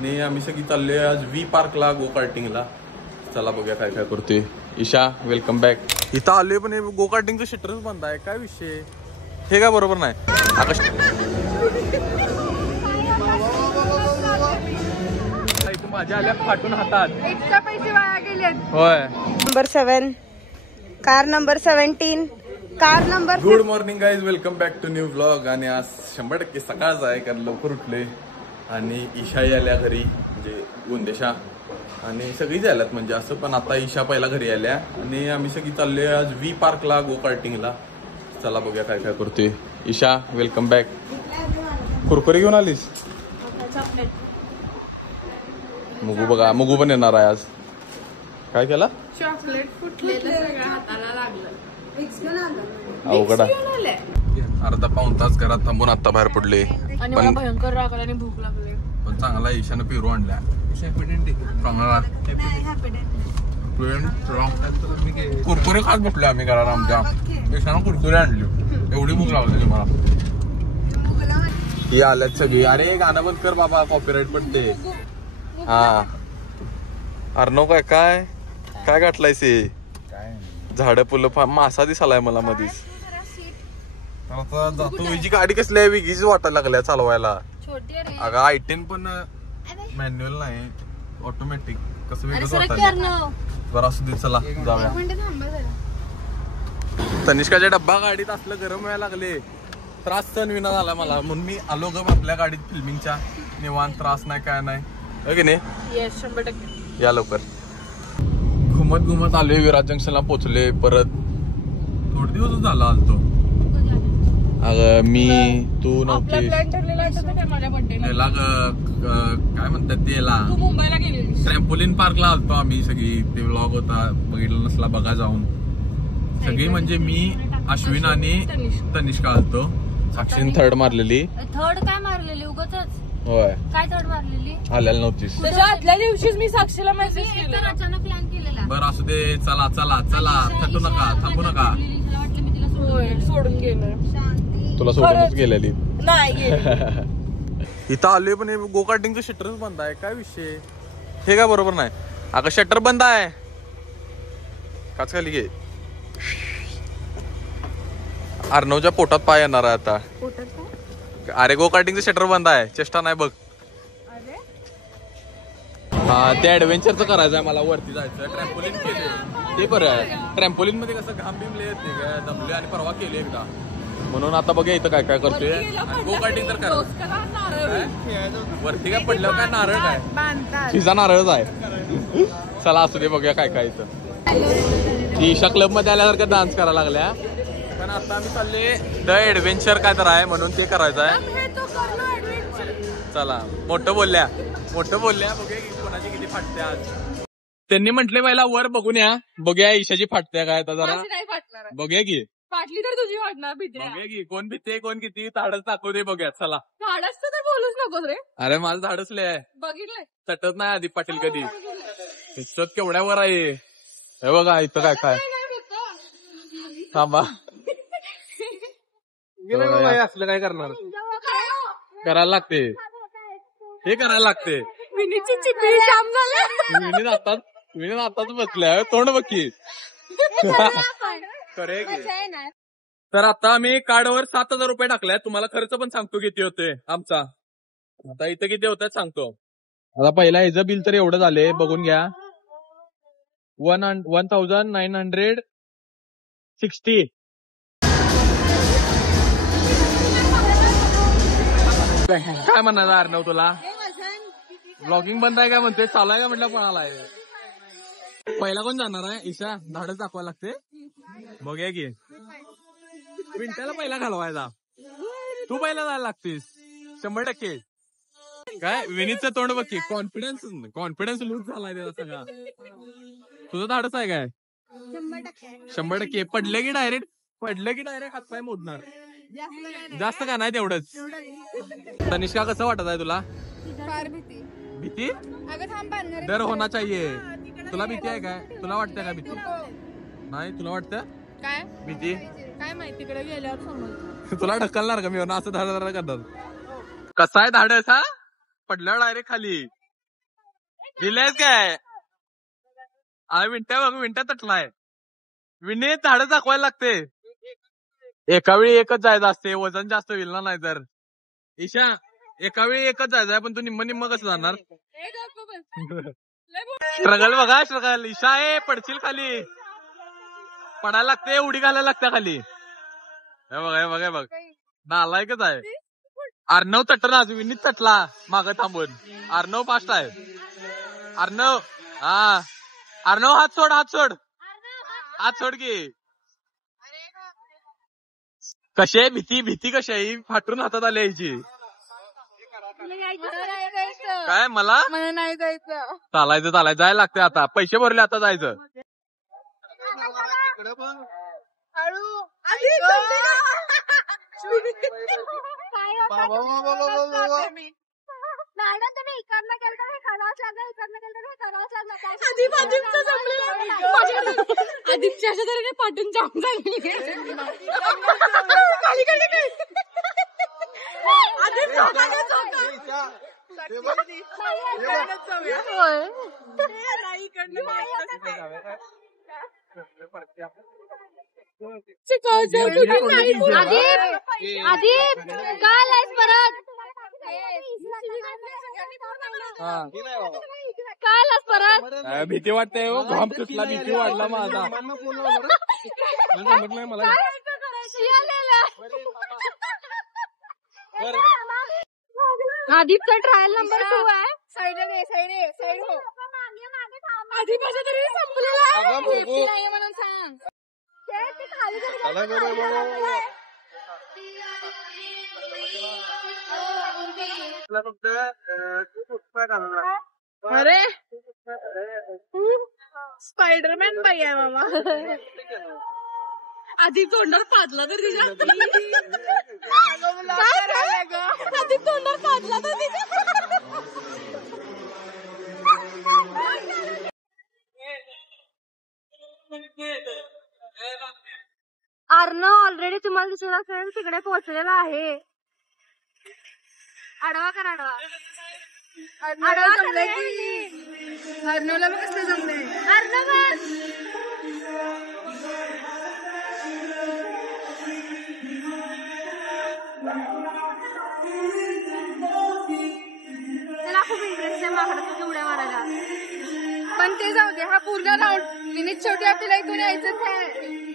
आणि आम्ही सगळी चाललोय आज वी पार्कला गो कार्टिंगला. चला बघूया काय काय करतोय. Isha welcome back. इथं आलोय पण गो कार्टिंगचं शटरच बंद आहे. काय विषय हे काय बरोबर नाही. आकाश माझ्या आल्या फाटून हातात एक्स्ट्रा पैसे वाया गेलेत. होय. Number 7 car number 17 car number. Good morning guys, welcome back to new vlog. आणि आज 100% सकाळच आहे कारण लवकर उठले आणि ईशाही आल्या घरी म्हणजे गोंदेशा आणि सगळीच आल्यात म्हणजे असं. पण आता ईशा पहिला घरी आल्या आणि आम्ही सगळी चाललोय आज वी पार्कला गो कार्टिंगला. चला बघूया काय काय करतोय. Isha welcome back. कुरकुरे घेऊन आलीस. मुगू बघा, मुगू पण येणार आहे आज. काय केला. चॉकलेट फुटलेलं सगळं हाताला लागलं. अवघड आहे. अर्धा पाऊण तास घरात थांबून आता बाहेर पडले आणि मला भयंकर राग आला आणि भूक लागली. पण चांगला ईशानं पेरू आणल्या. चांगला कुरकुरे खात बसले आम्ही घरात आमच्या. ईशानं कुरकुरे आणले. एवढी भूक लागली मला. ही आल्यात सगळी. अरे गाणं बंद कर बाबा, कॉपीराईट पडते. हा अर्णव काय काय काय गाठलायस. झाड फुलं मासा दिसालाय मला मधीच. आता जातो. हिची गाडी कसली आहे वेगळीच वाटायला लागल्या चालवायला. अगं I10 पण मॅन्युअल नाही ऑटोमॅटिक. कसं वेगळंच वाटायला. बरं असू दे, चला जाऊया. तनिष्काच्या डब्बा गाडीत असलं गरम व्हायला लागले. त्रास सहन विना झाला मला म्हणून मी आलो ग आपल्या गाडीत फिल्मिंगच्या. निवांत, त्रास नाही काय नाही. ओके नाही 100% या लवकर. घुमत घुमत आलोय विराज जंक्शनला पोहोचले. परत थोडे दिवस झाला आलतो. अगं मी तू नव्हती त्याला काय म्हणतात त्याला मुंबईला गेली. ट्रॅम्पोलिन पार्कला आलतो आम्ही सगळी. ते व्लॉग होता बघितलं नसला बघा जाऊन. सगळी म्हणजे मी, अश्विन आणि तनिष्का आलतो. साक्षीने थर्ड मारलेली. थर्ड काय मारलेली उगाच. होय काय थर्ड मारलेली. आल्याला नव्हतीस. त्याच्या आदल्या दिवशीच मी साक्षीला मेसेज केला. अचानक प्लॅन केलेला. बरं असू दे, चला चला चला. थकू नका, थांबू नका. सोडून गेलं. तुला सोडूनच गेलेली नाही. इथं आलोय पण गो कार्टिंगचं शटरच बंद आहे. काय विषय हे काय बरोबर नाही. अगं शटर बंद आहे. काच खाली घे. अर्णवच्या पोटात पाय येणार आहे आता. अरे गो कार्टिंगचं शटर बंद आहे. चेष्टा नाही बघ. हा ते ऍडव्हेंचरचं करायचं आहे मला. वरती जायचं. ट्रॅम्पोलिन केले ते बरं. ट्रॅम्पोलिन मध्ये कसं घाम बिमले येते काय दमले आणि परवा केले एकदा म्हणून आता बघा इथं काय काय करतोय. गो कार्टिंग तर करा. वरती काय पडलं काय नारळ काय तिचा नारळच आहे. चला असू दे बघूया काय काय इथं. ईशा क्लब मध्ये आल्यासारखं डान्स करायला लागल्या. पण आता आम्ही चालले द ऍडव्हेंचर काय तर आहे म्हणून ते करायचं आहे. चला मोठं बोलल्या बघूया कोणाची किती फाटते आज. त्यांनी म्हटले पहिला वर बघून या. बघूया ईशाची फाटते काय आता जरा बघूया की. फाटली तर तुझी वाटणार. भीती बघूया की कोण भीते कोण किती धाडस दाखवू दे. बघूया चला. धाडस तर बोलूच नको रे. अरे माझं धाडस लय आहे. बघितलंय तटत नाही आधी पाटील कधी. इज्जत केवढ्यावर आहे हे बघा. इथं काय काय थांबा. असलं काय करणार. करायला लागते हे करायला लागते. विनीची चिपळी जाम झाली. विनीत आताच बसल्या तोंड बघी. तर आता आम्ही कार्डवर 7,000 रुपये टाकलाय. तुम्हाला खर्च पण सांगतो किती होते आमचा. आता इथं किती होतात सांगतो. आता पहिला ह्याचं बिल तर एवढं झाले बघून घ्या. 1960. काय म्हणायचं अर्णव तुला. ब्लॉगिंग बंद आहे काय म्हणते. चालू आहे का म्हटलं कोणाला आहे. पहिला कोण जाणार आहे. ईशा धाडच दाखवायला लागते. बघूया की मिनिटाला पहिला घालवायचा. तू पहिला जायला लागतेस 100%. काय विनीतचं तोंड बघ की. कॉन्फिडन्स लूज झालाय त्याचा सगळा. तुझं धाडच आहे काय. 100%. पडलं की डायरेक्ट हातपाय मोडणार. जास्त का नाही तेवढंच. तनिष्का कसं वाटत आहे तुला. भीती डर होना चाहिए. तुला भीती आहे काय. तुला वाटतं का भीती. नाही तुला वाटतं काय भीती. काय माहिती कडे गेल्यावर समज. तुला ढकलणार का मी असं धाड करणार. कसा आहे धाडस हा. पडल्यावर डायरेक्ट खाली. दिलेस काय विंट्या बघ विंट्या तटलाय विंडे झाडं दाखवायला लागते एका वेळी एकच जायचं असते वजन जास्त होईल ना नाही तर ईशा एका वेळी एकच जायचं आहे पण तू निम्म कसं जाणार स्ट्रगल बघा स्ट्रगल ईशा पडशील खाली पडायला लागते उडी घालायला लागते खाली हे बघ नालायकच आहे अर्णव तटला आज विनीत तटला मागं थांबून अर्णव फास्ट आहे अर्णव अर्णव हात सोड की कशी आहे भीती कशी आहे फाटून हातात आली यायची काय मला नाही जायचं चालायचं जायला लागते आता पैसे भरले आता जायचं आदित्यच्या तरी पाठून जाऊन आदिप काल आहेस परत काल आहेस परत भीती वाटते घाम सुटला भीती वाढला माझा मला आदिपचा ट्रायल नंबर 2 आहे साईड हो आदिपासून तरी संपलेला नाही म्हणून सांग अरे स्पायडरमॅन बाई आहे मामा आधी तोंडावर पाजला तर तिच्या आधी तोंडावर पाजला तर तिच्या अर्णव ऑलरेडी तुम्हाला दिसत असेल तिकडे पोहोचलेला आहे आडवा कर आडवा अर्णवला मग कसं जमलंय अर्णव त्याला खूप इंटरेस्ट आहे माकडाच्या उड्या मारायला पण ते जाऊ दे हा पूर्ण राऊंड विनीत शेवटी आपल्याला इथून यायचंच आहे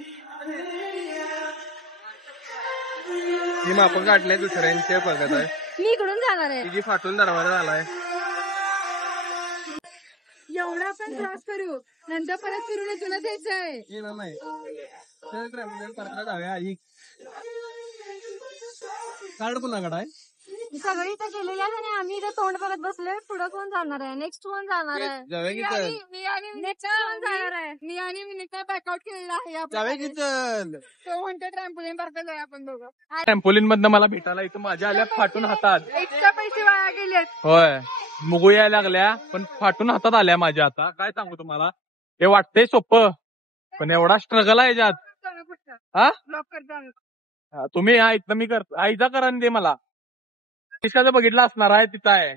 ही आपण काढले दुसऱ्यांचे बघत आहे मी इकडून जाणार आहे तिची फाटून दरवाजा झालाय एवढा आपण क्रॉस करू नंतर परत फिरून इथूनच यायचंय नाही जाऊया कार्ड कोणाकडे आहे सगळी इथं गेलेली आहे आणि आम्ही इथं तोंड बघत बसलोय पुढे कोण जाणार आहे नेक्स्ट कोण जाणार आहे जाऊया की चल नेक्स्ट कोण जाणार आहे मी आणि विनीतला बॅकआउट केलेला आहे जाऊया की चल तो म्हणतो ट्रॅम्पोलिन पार्क जाऊया आपण दोघं ट्रॅम्पोलिन मधनं मला भेटायला इथं माझ्या आल्या फाटून हातात एक्स्ट्रा पैसे वाया गेलेत होय मुगू यायला लागल्या पण फाटून हातात आल्या माझ्या आता काय सांगू तुम्हाला हे वाटतंय सोपं पण एवढा स्ट्रगल आहे याच्यात हा ब्लॉक करतो तुम्ही इथं मी करतो आईचा करा दे मला तिसऱ्याचं बघितलं असणार आहे तिथं आहे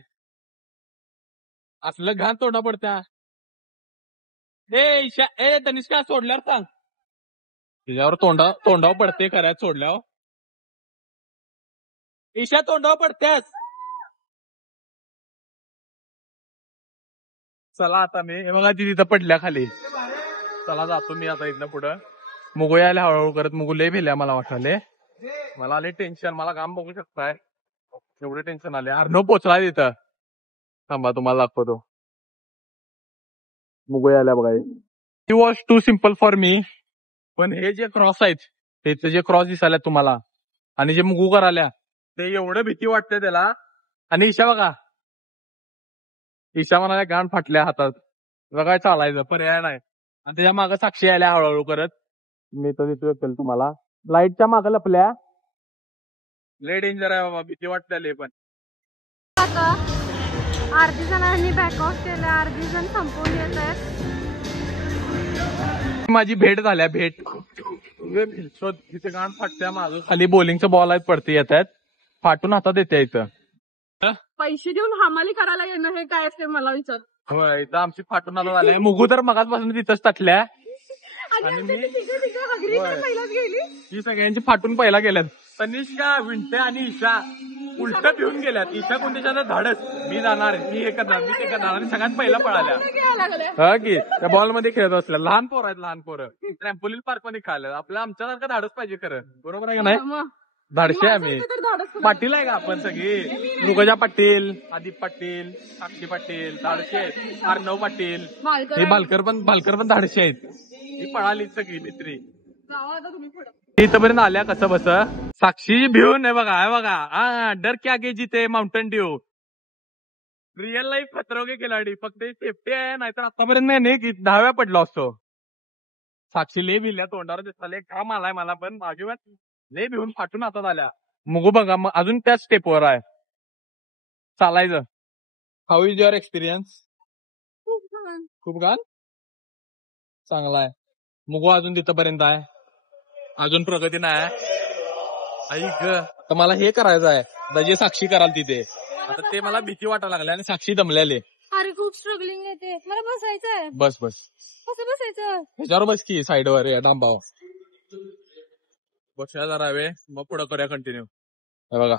असलं घाण तोंडा पडत्या ईशा तनिष्का सोडल्यावर सांग तिच्यावर तोंडावर पडते खऱ्यात सोडल्यावर ईशा तोंडावर पडत्यास चला आता मी हे बघा ती तिथं पडल्या खाली चला जातो मी आता इथनं पुढं मुगू यायला हळूहळू करत मुगू लय भेल्या मला वाटले मला आले टेन्शन मला काम बघू शकताय एवढे टेन्शन आले अर्णव पोचला तिथं थांबा तुम्हाला दाखवतो मुगू यायला बघा ती was to simple for me पण हे जे क्रॉस आहेत त्याचे जे क्रॉस दिसायला तुम्हाला आणि जे मुगू करायला ते एवढं भीती वाटते त्याला आणि ईशा बघा ईशा म्हणाल्या गाण फाटल्या हातात बघा चालायचं पर्याय नाही आणि त्याच्या मागं साक्षी यायला हळूहळू करत मी तर दिसतोय तुम्हाला लाईटच्या मागं लपल्या लय डेंजर आहे बाबा भीती वाटते पण आता अर्धी जणांनी बॅकआउट केलं अर्धी जण संपवून येत आहेत माझी भेट झाल्या भेट तिथे गाण फाटत्या मागं खाली बॉलिंगचं बॉल आहेत पडते येत आहेत फाटून हातात येते इथं पैसे देऊन हमाली करायला येणं हे काय असते मला विचार. होय एकदा आमची फाटून आता झालंय. मुगू तर मगाचपासून तिथंच तटल्या आणि मी पहिलाच गेली. ही सगळ्यांची फाटून पहिला गेल्यात. तनिष्का, विंटे आणि ईशा उलट भिवून गेल्यात. ईशा कोणत्याच्या धाडस, मी जाणार, मी हे करणार, मी ते करणार आणि सगळ्यात पहिला पळाल्या. हा की त्या बॉल मध्ये खेळत असल्या लहान पोरं आहेत, लहान पोरं ट्रॅम्पोलिन पार्क मध्ये खायला. आपल्या आमच्यासारखं धाडस पाहिजे खरं, बरोबर आहे का नाही? धाडशे आहे आम्ही. पाटील आहे का आपण सगळी? मृगजा पाटील, आदिप पाटील, साक्षी पाटील धाडशे आहेत. अर्णव पाटील, हे भालकर पण धाडशे आहेत. ही पळाली सगळी मित्री. इथपर्यंत आल्या कसं बस. साक्षी भिवून आहे बघा, आहे बघा. हा डर क्या गे जिथे माउंटेन ड्यू. रिअल लाईफ खतरोगे खिलाडी. फक्त सेफ्टी आहे, नाहीतर आतापर्यंत नाही की 10व्या पडलो असतो. साक्षी लय भिल्या, तोंडावर दिसला घाम आलाय मला पण. मागे लय भिवून फाटून हातात आल्या. मुगू बघा मग अजून त्याच स्टेपवर आहे चालायचं. How is your experience? खूप घाण, चांगला आहे. मुगू अजून तिथपर्यंत आहे, अजून प्रगती नाही. ऐक तर मला हे करायचं आहे जे साक्षी कराल तिथे. आता ते मला भीती वाटायला लागली आणि साक्षी दमलेले. अरे खूप स्ट्रगलिंग येते मला, बसायचंय. बस बस, कसं बसायचं? ह्याच्यावर बस की साईडवर या डांबावर बसूया जरा वेळ, मग पुढं करूया कंटिन्यू. हे बघा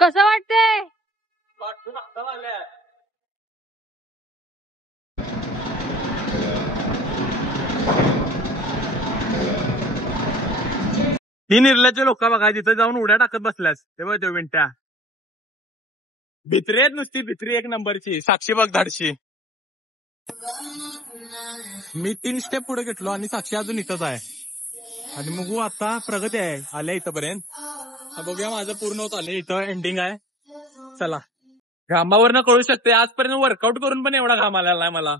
कसं वाटतंय? ही निर्लज्ज लोक बघा तिथं जाऊन उड्या टाकत बसल्यास. ते बघ विंट्या भित्री आहेत नुसती, भित्री एक नंबरची. साक्षी बघ धाडशी. मी 3 स्टेप पुढे घेतलो आणि साक्षी अजून इथंच आहे. आणि मग आता प्रगती आहे, आल्या इथंपर्यंत. बघूया माझं पूर्ण होत आले, इथं एंडिंग आहे. चला, घामावरनं कळू शकते आजपर्यंत वर्कआउट करून पण एवढा घाम आलेला आहे मला.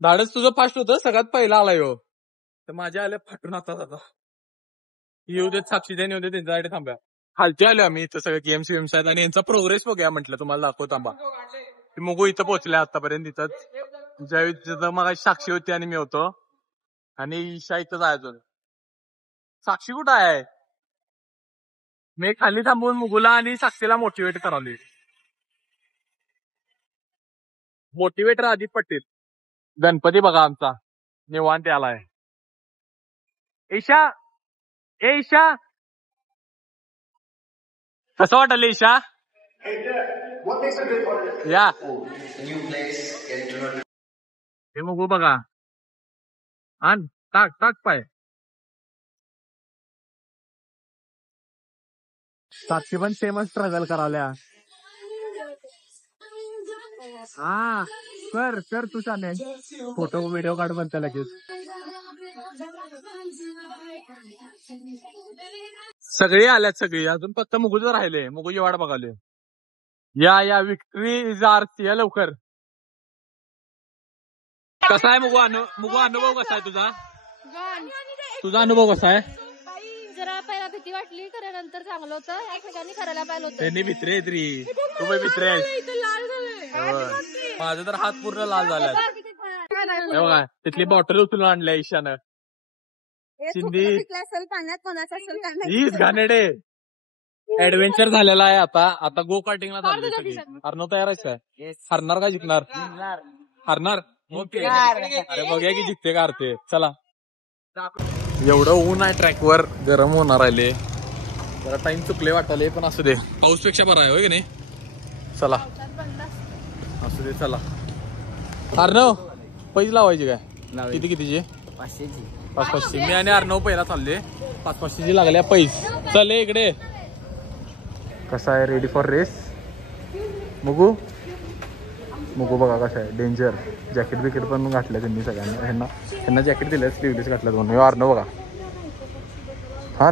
धाडस तुझं फास्ट होतं, सगळ्यात पहिला आलाय हो. तर माझ्या आल्या फाटून आता येऊ देत, साक्षीच्या येऊ देत, त्यांच्यासाठी थांब्या. खालती आलो आम्ही, इथं सगळे गेम्स वेम्स आहेत आणि यांचा प्रोग्रेस बघूया म्हटलं, तुम्हाला दाखव थांबा. मुगू इथं पोहोचल्या आतापर्यंत. इथंच ज्यावेळी तिथं मग साक्षी होती आणि मी होतो आणि ईशा इथंच आहे अजून. साक्षी कुठं आहे? मी खाली थांबून मुगूला आणि साक्षीला मोटिवेट करावली. मोटिवेटर आदिप पाटील. गणपती बघा आमचा निवांत आलाय. ईशा, ए ईशा कसं वाटलं ईशा? या हे मुगू बघा, आण टाक टाक पाय. साक्षी पण सेमच स्ट्रगल करावल्या. हा कर कर तू चालेल. फोटो व्हिडिओ काढ म्हणता लगेच. सगळी आल्यात, सगळी. अजून फक्त मुगूच राहिले. मुगूची वाट बघाले. या विक्ट्री इज आर्स. या लवकर. कसा आहे मुगू? मुगू अनुभव कसा आहे तुझा? तुझा अनुभव कसा आहे? जरा पहिला भीती वाटली, खरं नंतर चांगलं होतं. या ठिकाणी करायला पाहिलं होतं. त्यांनी भित्रे आहेत री, तू पण भित्रे आहेस. माझा तर हात पूर्ण लाल झाला. बघा तिथली बॉटल उचलून आणल्या ईशानं. चिंदी हीच घाणेडे. ऍडव्हेंचर झालेला आहे आता. आता गो कार्टिंगला चालली सगळी. अर्णव तयार आहे? हरणार का जिंकणार? हरणार. ओके, अरे बघूया की जिंकते का हरते. चला. एवढं ऊन आहे ट्रॅकवर, गरम होणार आले. जरा टाइम चुकले वाटाले, पण असू दे. पाऊसपेक्षा बरा आहे होय की नाही. चला असू दे. चला अर्णव पैसे लावायचे काय? कितीची? 500. मी आणि अर्णव पहिला चालले. 500 लागल्या पैसे. चल इकडे. कसा आहे? Ready for race. मुगू बघा कसा आहे, डेंजर. जॅकेट बिकेट पण घातलं त्यांनी सगळ्यांना. ह्यांना जॅकेट दिलं, स्लीवलेस घातलं म्हणून. अर्णव बघा. हा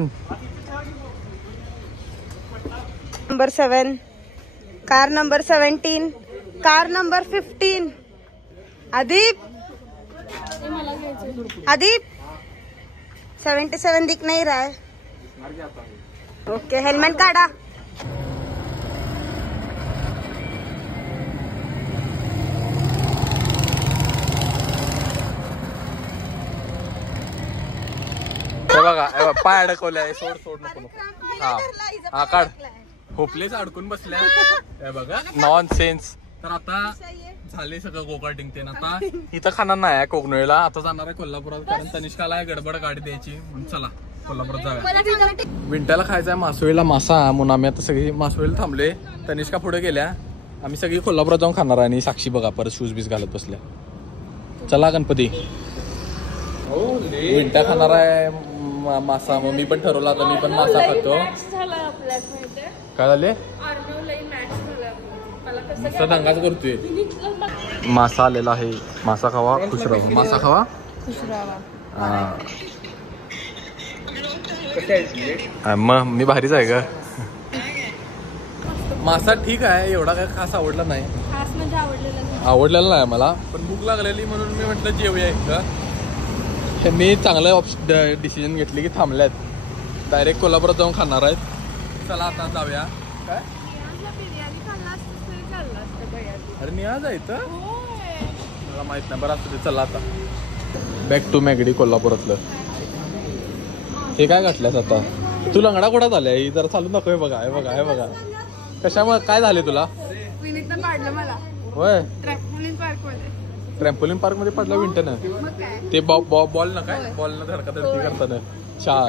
number 7, car number 17, car number 15. Adip 77 दिख नहीं रहा है. ओके, हेलमेट काढा. बघा पाय अडकवलाय. सोड सोड नको नको. हा काढ. होपलेस अडकून बसल्या. हे बघा नॉन सेन्स. तर आता झाले सगळं गोकाटिंग ते. आता इथं खाणार नाही कोकणवेला. आता जाणार आहे कोल्हापुरात कारण तनिष्काला गडबड गाडी द्यायची म्हणून चला कोल्हापुरात जाऊया. विंट्याला खायचा आहे मासोळीला मासा म्हणून आम्ही आता सगळी मासोळीला थांबले. तनिष्का पुढे गेल्या. आम्ही सगळी कोल्हापुरात जाऊन खाणार आहे. आणि साक्षी बघा परत शूज बीज घालत बसल्या. चला गणपती. विंट्या खाणार आहे मासा. मग मी पण ठरवला आता मी पण मासा खातो. काय झाले नुसता दंगाच करतोय. मासा आलेला आहे. मासा खावा खुश राहा. मासा खावा खुश राहा. मग मी भारीच आहे का. मासा ठीक आहे एवढा काय खास आवडला नाही. आवडलेला नाही मला पण भूक लागलेली म्हणून मी म्हटलं जेवूया एकदा. त्यांनी चांगलं डिसिजन घेतली की थांबल्यात. डायरेक्ट कोल्हापुरात जाऊन खाणार आहेत. चला आता जाऊया. काय अरे नियाज आहे तर मला माहित नाही. बरं असतं ते. चला आता बॅक टू मॅगडी कोल्हापुरातलं. हे काय घातल्यास आता तू लंगडा कुठं झालाय. ही जरा चालू नको. बघा हे बघा हे बघा कशामुळे काय झाले तुला. विनीतनं पाडलं मला. होय ट्रॅम्पोलिन पार्क मध्ये. ट्रॅम्पोलिन पार्क मध्ये पडला विंटरनं. ते बॉल ना काय बॉल न धडकाधडकी करताना. छान.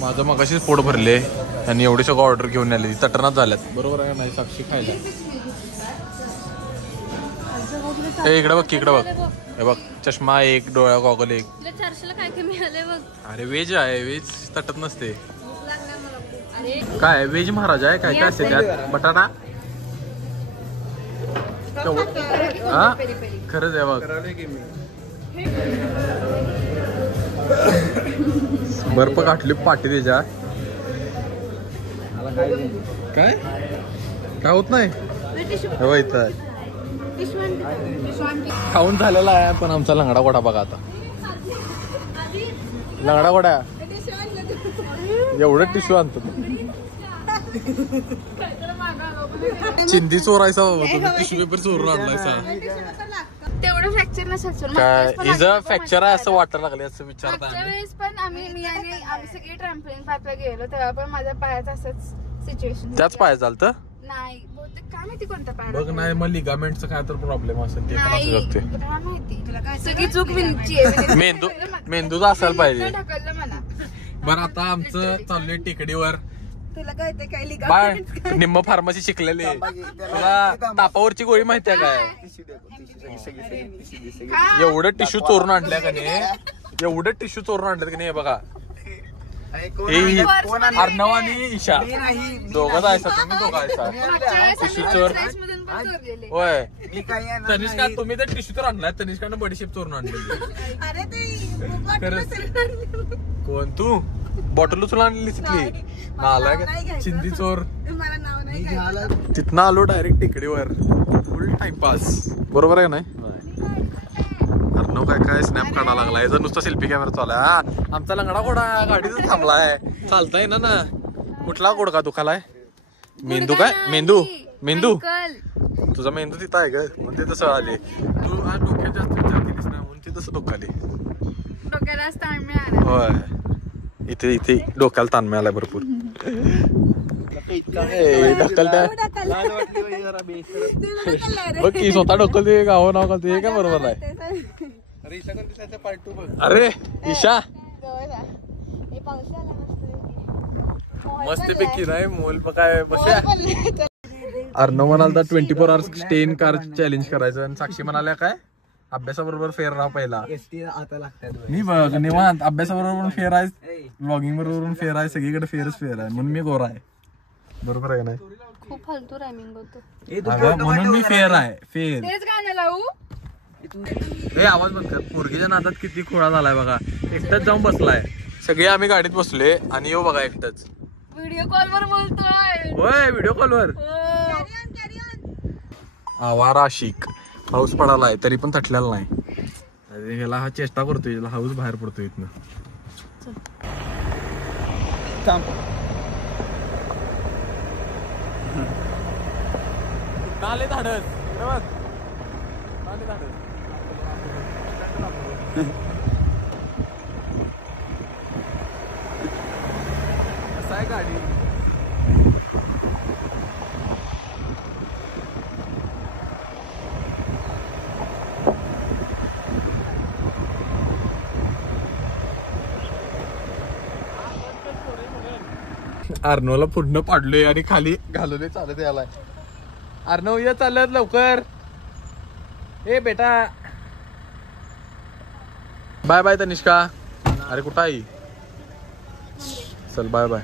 माझं मग अशीच पोट भरले आणि एवढी सगळं ऑर्डर घेऊन आले. तटनाच झाल्यात. बरोबर आहे नाही साक्षी खायला. हे इकडे बघ इकडे बघ. हे बघ चष्मा एक डोळ्या गॉगल एक. 400ला काय कमी आले बघ. अरे व्हेज आहे. व्हेज तटत नसते. काय व्हेज महाराज आहे. काय काय असते त्यात बटाटा. हा खरंच आहे बघ. बर्फ गाठली पाठी त्याच्या. काय काय होत नाही. खाऊन झालेला आहे पण आमचा लंगडा गोडा बघा आता. लंगडा गोडा एवढं टिश्यू आणतो. चिंदी चोरायचा टिश्यू पेपर चोरून आणलायचा. तेवढं फ्रॅक्चर नसेल. काय इथं फ्रॅक्चर आहे असं वाटायला लागले असं विचारता. पण आम्ही सगळी ट्रॅम्पोलिन पार्कला गेलो तेव्हा पण माझ्या पायात असंच सिच्युएशन. त्याच पाय चालतं नाही बहुतेक काय माहिती कोणत्या पायात. बघ नाही मग लिगामेंटचा काय तर प्रॉब्लेम असेल ते पण असू शकते. माहिती तुला काय सगळी चूक विनीतची आहे. मेंदूचा असायला पाहिजे. ढकललं मला. बरं आता आमचं चाललंय टेकडीवर. तुला कळते काय बाय निम्म फार्मसी शिकलेली. तुला तापावरची गोळी माहितीये काय. एवढं टिश्यू चोरून आणल्या का नाही. एवढं टिश्यू चोरून आणलं का नाही. बघा अर्णव आणि ईशा दोघं जायचा. तुम्ही दोघं जायचा टिश्यू चोर. होय तनिष्का तुम्ही तर टिश्यू चोर आणलाय. तनिष्कानं बडीशेप चोरून आणलेली. कोण तू बॉटल उचलून आणलेली तिथली. आलाय का चिंदी चोर. तिथनं आलो डायरेक्ट टेकडीवर. फुल टाइमपास. बरोबर आहे नाही. अर्णव काय काय स्नॅप काढा लागलाय. जर नुसता सेल्फी कॅमेरा चालू आहे. आमचा लंगडा घोडा गाडीच थांबलाय. चालताय ना ना. कुठला गोडका दुखालाय. मेंदू काय मेंदू मेंदू. तुझा मेंदू तिथं आहे का म्हणते तसं आले. तू डोक्यात जास्त विचार केलीस ना म्हणून ते तसं दुखाले. डोक्याला ताण मिळाला. होय इथे इथे डोक्याला ताण मिळालाय भरपूर. ढकलत्या बघ की स्वतः ढकलते गाव नाव घालते. हे काय बरोबर आहे. अरे ईशा मस्तपैकी नाही मोल काय बस. अर्णव म्हणाल 24 hours stay in car challenge करायचं. आणि साक्षी म्हणाल्या काय अभ्यासाबरोबर फेर राहा पहिला. मी बघ निवांत अभ्यासाबरोबर फेर आहे. ब्लॉगिंग बरोबर फेर आहे. सगळीकडे फेरच फेर आहे म्हणून मी गोरा आहे. बरोबर आहे नाही. खूप फालतू रायमिंग होतो म्हणून मी फेर आहे. फेर तेच गाणं लावू. हे आवाज बंद कर. पोरगीच्या नादात किती खोळा झालाय बघा. एकटाच जाऊन बसलाय. सगळे आम्ही गाडीत बसलोय आणि येऊ बघा एकटाच. व्हिडिओ कॉल वर बोलतोय. होय व्हिडिओ कॉलवर. आवारा शिक. पाऊस पडालाय तरी पण थटलेला नाही. ह्याला हा चेष्टा करतोय. हाऊस बाहेर पडतोय इथनं. नाले धाडस अर्णवला पूर्ण पाडलोय आणि खाली घालवले चालत यालाय. अर्णव ये चालत लवकर. ए बेटा बाय बाय तनिष्का. अरे कुठं आहे? चल बाय बाय.